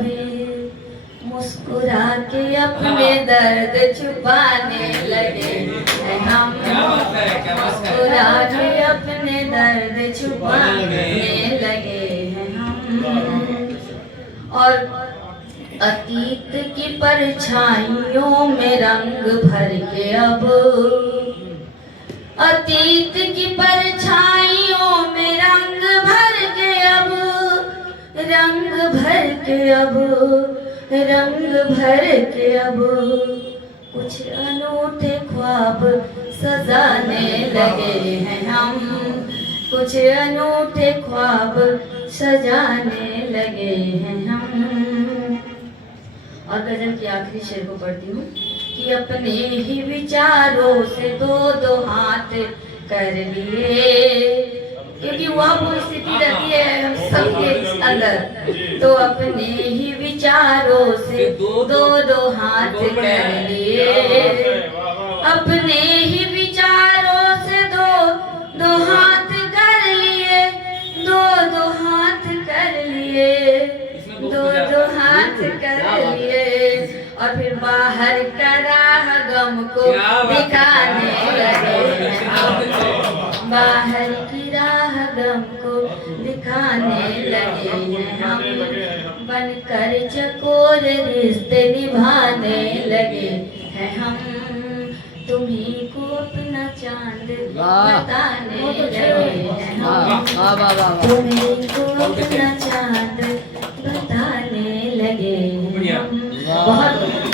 कभी मुस्कुरा के अपने दर्द छुपाने लगे हैं हम। मुस्कुरा के अपने दर्द छुपाने लगे हैं हम। और अतीत की परछाइयों में रंग भर के अब, अतीत की परछाइयों में रंग भर के अब, रंग भर के अब, रंग भर के अब कुछ अनूठे ख्वाब सजाने लगे हैं हम। कुछ अनूठे ख्वाब सजाने लगे हैं हम। और गजल की आखिरी शेर को पढ़ती हूँ कि अपने ही विचारों से दो दो हाथ कर लिए, क्योंकि वह परिस्थिति रहती है हम सबके अंदर, तो अपने ही विचारों से दो दो हाथ कर लिए। अपने ही विचारों से दो दो हाथ कर लिए, दो दो हाथ कर लिए, दो दो हाथ कर लिए। और फिर बाहर का राह गम को दिखाने लगे हैं, बाहर की राह गम को दिखाने लगे हैं हम। बनकर चकोर रिश्ते निभाने लगे हैं हम। तुम्ही को अपना चांद बताने लगे हैं हम। तुम्ही को अपना चांद बताने लगे हैं हम। बहुत